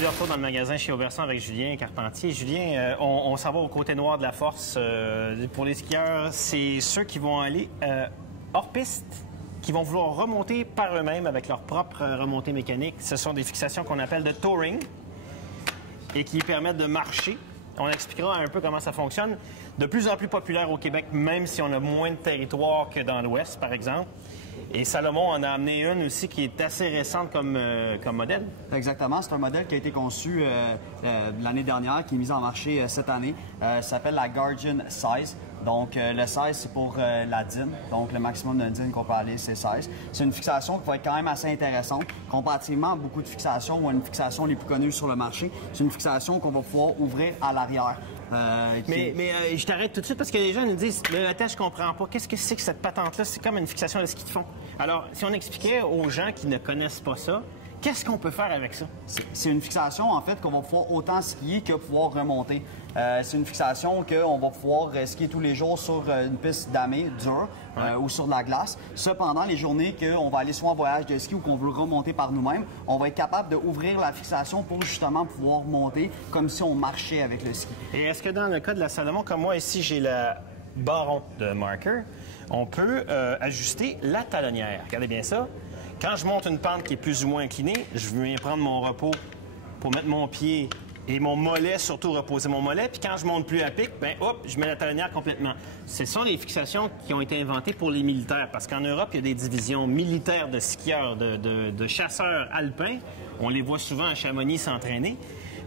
de retour dans le magasin chez Auberson avec Julien Carpentier. Julien, on s'en va au côté noir de la force. Pour les skieurs, c'est ceux qui vont aller hors piste, qui vont vouloir remonter par eux-mêmes avec leur propre remontée mécanique. Ce sont des fixations qu'on appelle de touring et qui permettent de marcher. On expliquera un peu comment ça fonctionne. De plus en plus populaire au Québec, même si on a moins de territoire que dans l'Ouest, par exemple. Et Salomon en a amené une aussi qui est assez récente comme modèle. Exactement. C'est un modèle qui a été conçu l'année dernière, qui est mis en marché cette année. Ça s'appelle la Guardian Size. Donc, le 16, c'est pour la dîne. Donc, le maximum de dîne qu'on peut aller, c'est 16. C'est une fixation qui va être quand même assez intéressante. Comparativement à beaucoup de fixations ou à une fixation les plus connues sur le marché, c'est une fixation qu'on va pouvoir ouvrir à l'arrière. Mais je t'arrête tout de suite parce que les gens nous disent « Attends, je comprends pas. Qu'est-ce que c'est que cette patente-là? C'est comme une fixation de ski de fond. » Alors, si on expliquait aux gens qui ne connaissent pas ça, qu'est-ce qu'on peut faire avec ça? C'est une fixation, en fait, qu'on va pouvoir autant skier que pouvoir remonter. C'est une fixation qu'on va pouvoir skier tous les jours sur une piste damée, dure, ou sur de la glace. Cependant, les journées qu'on va aller soit en voyage de ski ou qu'on veut remonter par nous-mêmes, on va être capable d'ouvrir la fixation pour justement pouvoir monter comme si on marchait avec le ski. Et est-ce que dans le cas de la Salomon, comme moi ici, j'ai le baron de marker, on peut ajuster la talonnière? Regardez bien ça. Quand je monte une pente qui est plus ou moins inclinée, je viens prendre mon repos pour mettre mon pied et mon mollet, surtout reposer mon mollet. Puis quand je monte plus à pic, ben hop, je mets la talonnière complètement. Ce sont des fixations qui ont été inventées pour les militaires. Parce qu'en Europe, il y a des divisions militaires de skieurs, de chasseurs alpins. On les voit souvent à Chamonix s'entraîner.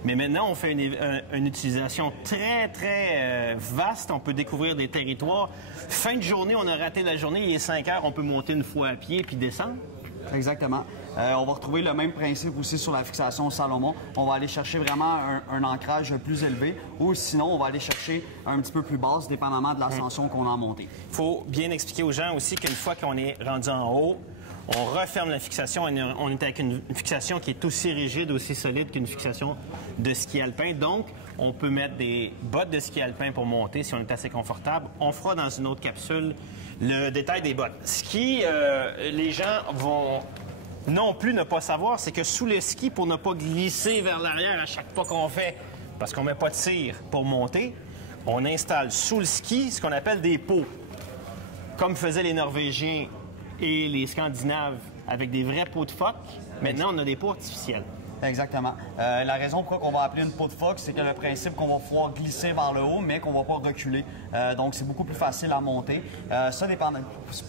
Mais maintenant, on fait une utilisation très, très vaste. On peut découvrir des territoires. Fin de journée, on a raté la journée. Il est 5 heures, on peut monter une fois à pied puis descendre. Exactement. On va retrouver le même principe aussi sur la fixation Salomon. On va aller chercher vraiment un ancrage plus élevé ou sinon, on va aller chercher un petit peu plus basse, dépendamment de l'ascension qu'on a en montée. Il faut bien expliquer aux gens aussi qu'une fois qu'on est rendu en haut, on referme la fixation. On est avec une fixation qui est aussi rigide, aussi solide qu'une fixation de ski alpin. Donc, on peut mettre des bottes de ski alpin pour monter si on est assez confortable. On fera dans une autre capsule le détail des bottes. Ce qui, les gens vont non plus ne pas savoir, c'est que sous le ski, pour ne pas glisser vers l'arrière à chaque pas qu'on fait, parce qu'on ne met pas de cire pour monter, on installe sous le ski ce qu'on appelle des pots, comme faisaient les Norvégiens et les Scandinaves avec des vrais pots de phoque. Maintenant, on a des pots artificiels. Exactement. La raison pourquoi on va appeler une peau de phoque, c'est que le principe qu'on va pouvoir glisser vers le haut, mais qu'on ne va pas reculer. Donc, c'est beaucoup plus facile à monter. Ça dépend,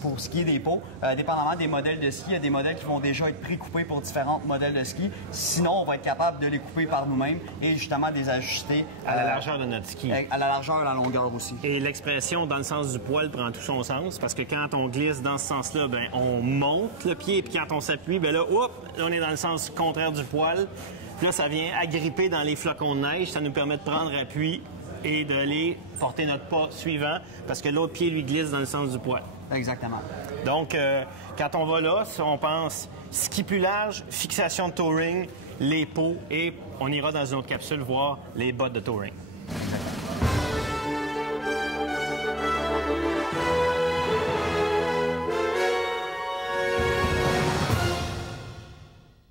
pour ce qui est des pots, dépendamment des modèles de ski, il y a des modèles qui vont déjà être pré-coupés pour différents modèles de ski. Sinon, on va être capable de les couper par nous-mêmes et justement de les ajuster à la largeur de notre ski. À la largeur et à la longueur aussi. Et l'expression dans le sens du poil prend tout son sens parce que quand on glisse dans ce sens-là, ben on monte le pied, puis quand on s'appuie, ben là, hop, on est dans le sens contraire du poil. Puis là, ça vient agripper dans les flocons de neige. Ça nous permet de prendre appui et d'aller porter notre pas suivant parce que l'autre pied, lui, glisse dans le sens du poil. Exactement. Donc, quand on va là, on pense ski plus large, fixation de touring, les pots et on ira dans une autre capsule voir les bottes de touring. Exactement.